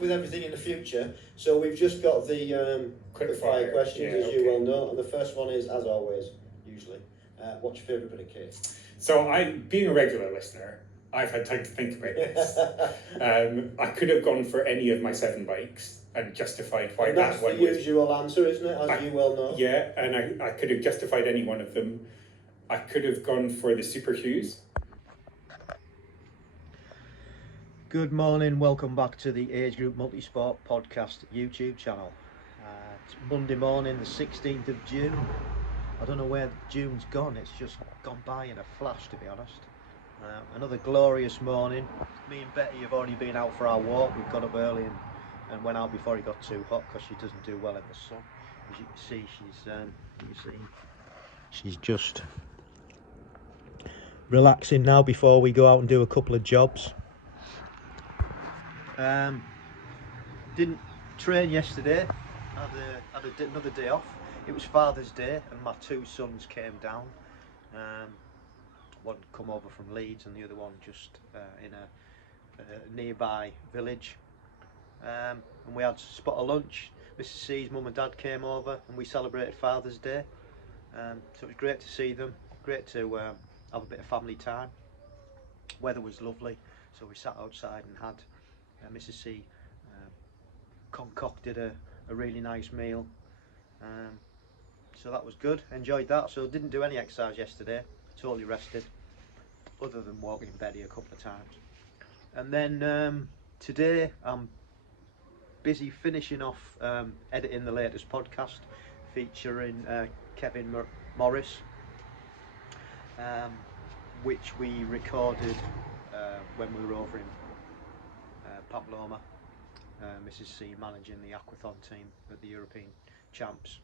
with everything in the future. So we've just got the quick fire questions, as you well know. And the first one is, as always, usually, what's your favourite bit of kit? So being a regular listener, I've had time to think about this. I could have gone for any of my 7 bikes and justified why that one was... That's the usual answer, isn't it, as you well know? Yeah, and I could have justified any one of them. I could have gone for the Super Shoes. Good morning, welcome back to the Agegroup Multisport Podcast YouTube channel. It's Monday morning, the 16th of June. I don't know where June's gone, it's just gone by in a flash, to be honest. Another glorious morning. Me and Betty have already been out for our walk. We've got up early and went out before it got too hot because she doesn't do well in the sun. As you can see, she's just relaxing now before we go out and do a couple of jobs. Didn't train yesterday, had another day off. It was Father's Day and my 2 sons came down. One come over from Leeds and the other one just in a nearby village. And we had a spot of lunch. Mrs. C's mum and dad came over and we celebrated Father's Day. So it was great to see them, great to have a bit of family time. Weather was lovely, so we sat outside and had Mrs. C concocted a really nice meal, so that was good, enjoyed that. So didn't do any exercise yesterday, totally rested, other than walking Betty a couple of times. And then today I'm busy finishing off editing the latest podcast featuring Kevin Morris, which we recorded when we were over in Pamplona, Mrs. C managing the aquathon team at the European Champs.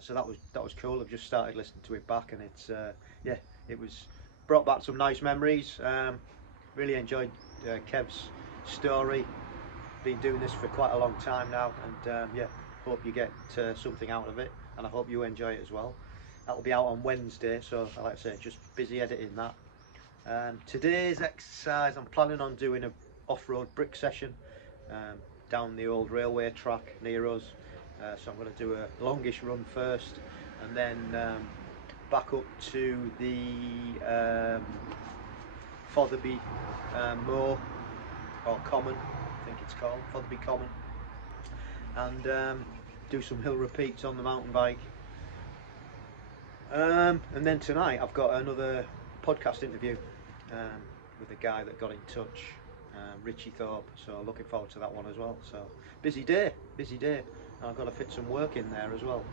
So that was cool. I've just started listening to it back, and it's it was brought back some nice memories. Really enjoyed Kev's story. Been doing this for quite a long time now, and hope you get something out of it, and I hope you enjoy it as well. That will be out on Wednesday, so like I say, just busy editing that. Today's exercise, I'm planning on doing a off-road brick session down the old railway track near us. So I'm going to do a longish run first, and then back up to the Fotherby Moor, or Common, I think it's called, Fotherby Common, and do some hill repeats on the mountain bike. And then tonight I've got another podcast interview with a guy that got in touch, Richie Thorpe, so looking forward to that one as well. So busy day, and I've got to fit some work in there as well.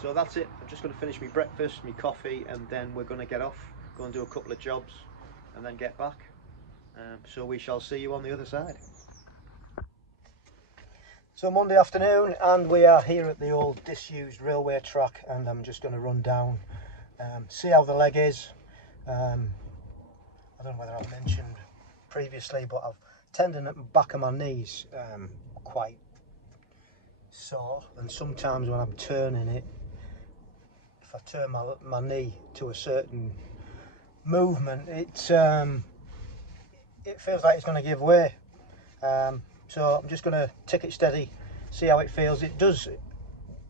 So that's it. I'm just going to finish my breakfast, my coffee, and then we're going to get off, go and do a couple of jobs, and then get back. So we shall see you on the other side. So Monday afternoon, and we are here at the old disused railway track, and I'm just going to run down, see how the leg is. I don't know whether I've mentioned previously, but I've tendon at the back of my knees quite sore, and sometimes when I'm turning it, if I turn my knee to a certain movement, it feels like it's going to give way. So I'm just going to take it steady, see how it feels. It does,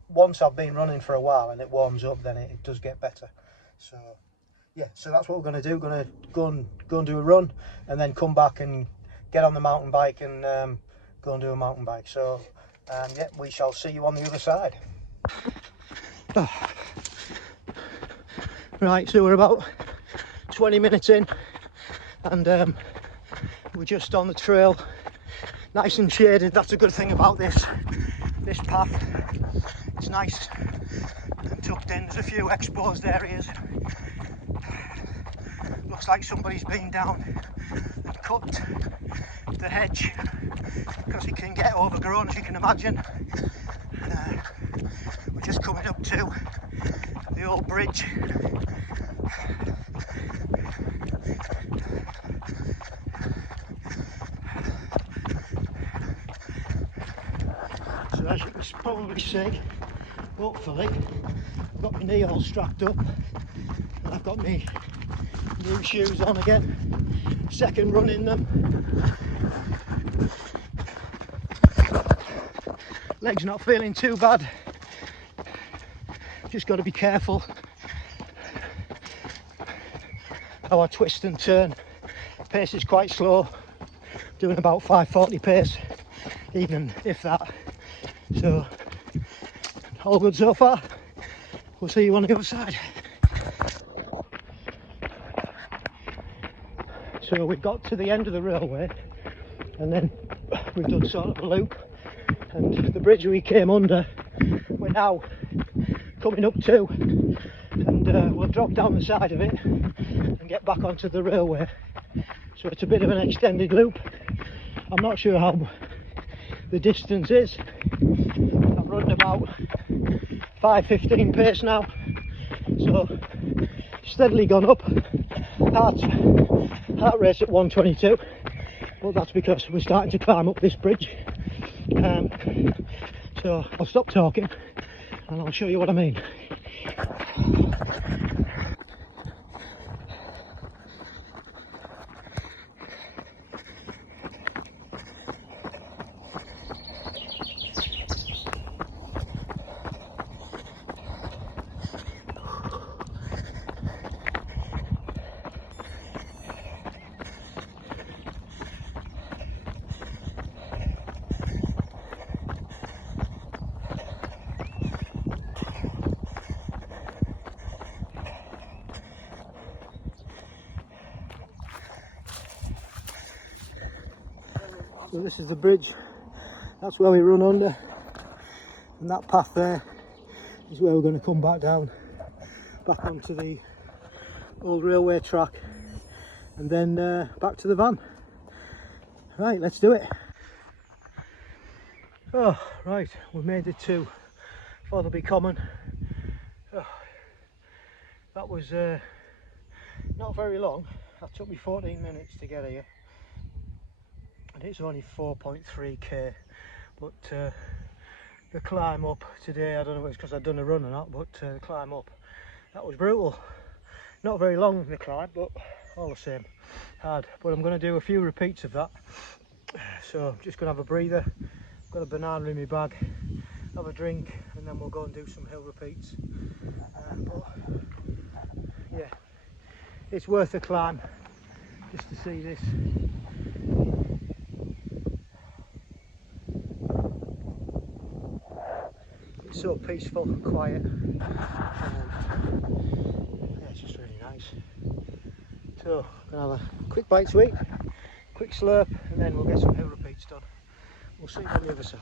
once I've been running for a while and it warms up, then it does get better. So yeah, so that's what we're going to do. We're going to go and do a run, and then come back and get on the mountain bike and go and do a mountain bike. So yeah, we shall see you on the other side. Right, so we're about 20 minutes in, and we're just on the trail, nice and shaded. That's a good thing about this path. It's nice and tucked in. There's a few exposed areas. Looks like somebody's been down and cut the hedge because it can get overgrown, as you can imagine. We're just coming up to the old bridge. So as you can probably see, hopefully, I've got my knee all strapped up, and I've got my new shoes on again, second run in them. Legs not feeling too bad. Just got to be careful how I twist and turn. Pace is quite slow, doing about 5:40 pace, even if that. So all good so far. We'll see you on the other side. So we've got to the end of the railway, and then we've done sort of a loop, and the bridge we came under we're now coming up to, and we'll drop down the side of it and get back onto the railway. So it's a bit of an extended loop. I'm not sure how the distance is. I'm running about 5:15 pace now, so steadily gone up. Heart rate's at 122, but that's because we're starting to climb up this bridge. So I'll stop talking and I'll show you what I mean. So this is the bridge, that's where we run under, and that path there is where we're going to come back down, back onto the old railway track, and then back to the van. Right, let's do it. Oh, right, we've made it to Fortherby Common. Oh, that was not very long. That took me 14 minutes to get here. And it's only 4.3k, but the climb up today, I don't know if it's because I've done a run or not, but the climb up, that was brutal. Not very long the climb, but all the same, hard. But I'm going to do a few repeats of that, so I'm just going to have a breather. I've got a banana in my bag, have a drink, and then we'll go and do some hill repeats. But yeah, it's worth a climb just to see this. So peaceful and quiet. Yeah, it's just really nice. So I'm gonna have a quick bite to eat, quick slurp, and then we'll get some hill repeats done. We'll see you on the other side.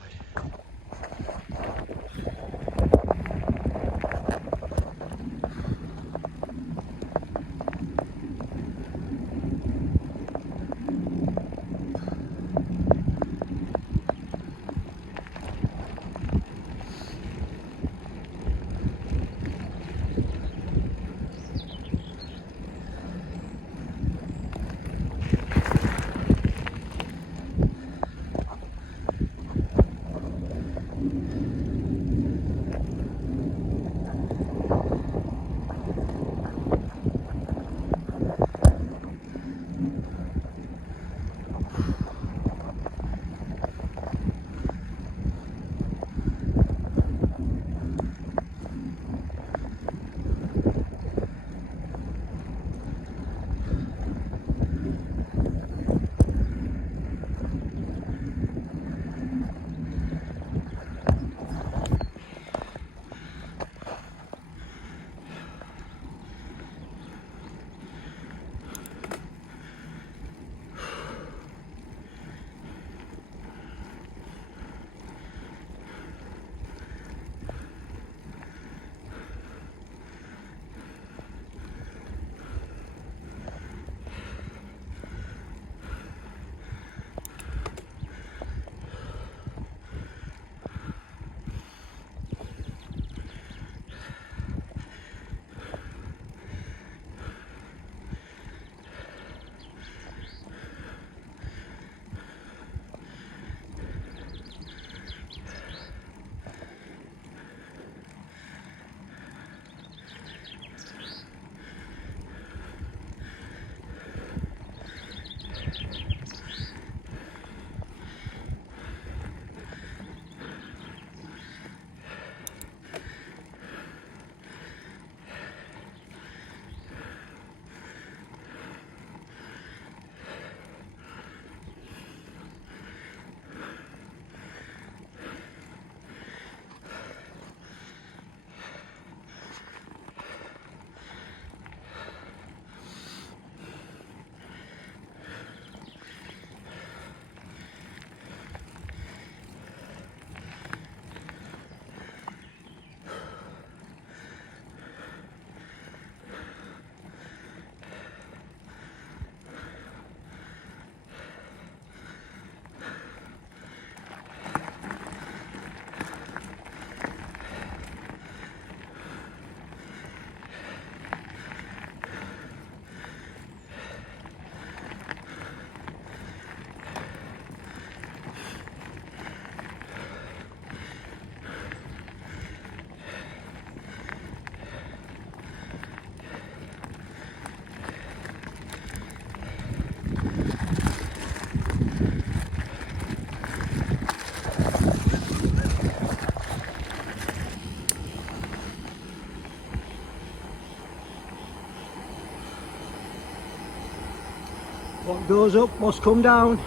What goes up must come down.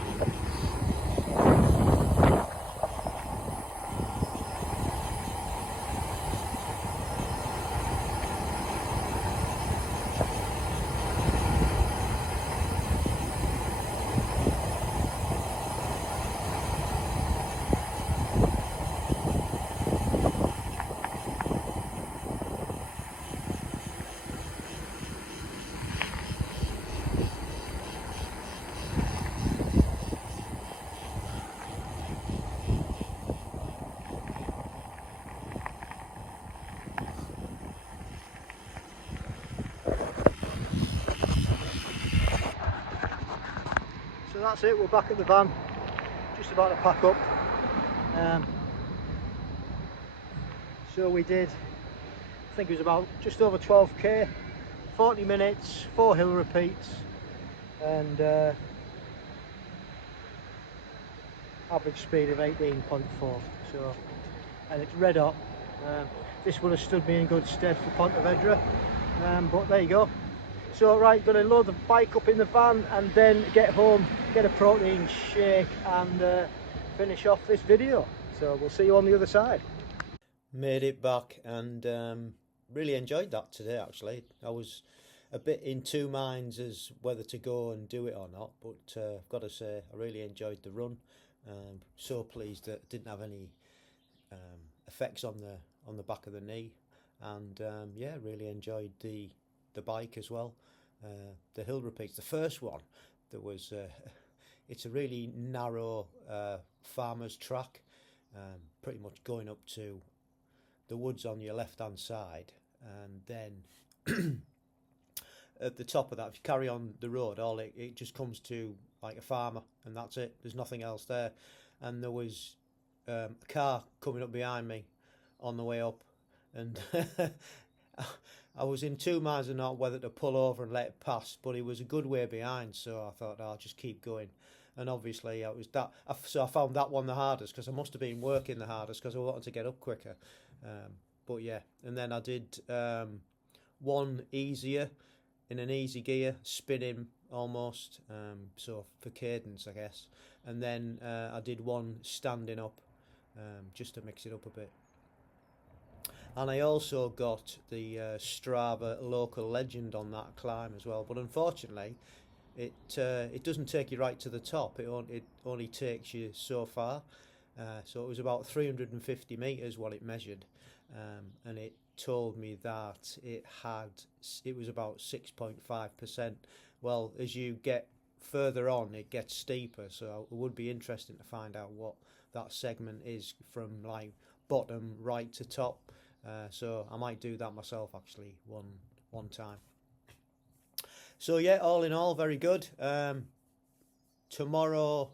So that's it, we're back at the van, just about to pack up. So we did, I think it was about just over 12k, 40 minutes, 4 hill repeats, and average speed of 18.4. So, and it's red hot. This would have stood me in good stead for Pontevedra, but there you go. So right, going to load the bike up in the van and then get home, get a protein shake and finish off this video. So we'll see you on the other side. Made it back and really enjoyed that today actually. I was a bit in two minds as whether to go and do it or not, but I've got to say I really enjoyed the run. So pleased that it didn't have any effects on the back of the knee, and yeah, really enjoyed the bike as well. The hill repeats, the first one, there was it's a really narrow farmer's track, pretty much going up to the woods on your left hand side, and then at the top of that, if you carry on the road, all it just comes to like a farmer, and that's it. There's nothing else there. And there was a car coming up behind me on the way up, and I was in two minds of not whether to pull over and let it pass, but it was a good way behind, so I thought, I'll just keep going. And obviously it was that, so I found that one the hardest, because I must have been working the hardest because I wanted to get up quicker. But yeah, and then I did one easier in an easy gear, spinning almost, so for cadence I guess, and then I did one standing up, just to mix it up a bit. And I also got the Strava local legend on that climb as well, but unfortunately it doesn't take you right to the top. It only takes you so far, so it was about 350 metres what it measured, and it told me that it was about 6.5%. Well, as you get further on it gets steeper, so it would be interesting to find out what that segment is from like bottom right to top. So I might do that myself actually one time. So yeah, all in all, very good. Tomorrow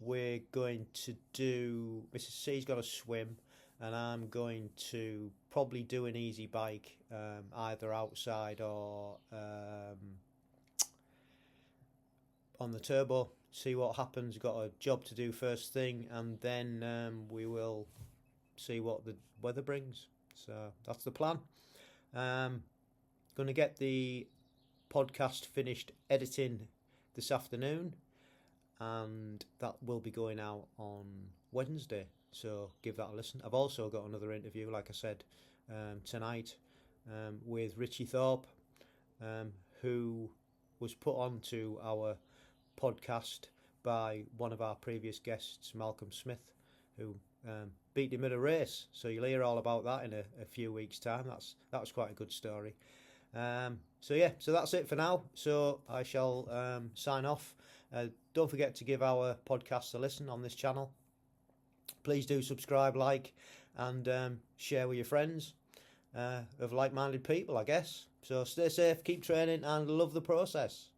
we're going to do, Mrs. C's got a swim, and I'm going to probably do an easy bike, either outside or on the turbo. See what happens. Got a job to do first thing, and then we will see what the weather brings. So that's the plan. Going to get the podcast finished editing this afternoon, and that will be going out on Wednesday, so give that a listen. I've also got another interview, like I said, tonight, with Richie Thorpe, who was put onto our podcast by one of our previous guests, Malcolm Smith, who beat him at a race. So you'll hear all about that in a few weeks' time. That was quite a good story. So yeah, so that's it for now. So I shall sign off. Don't forget to give our podcast a listen on this channel. Please do subscribe, like, and share with your friends of like-minded people, I guess. So stay safe, keep training, and love the process.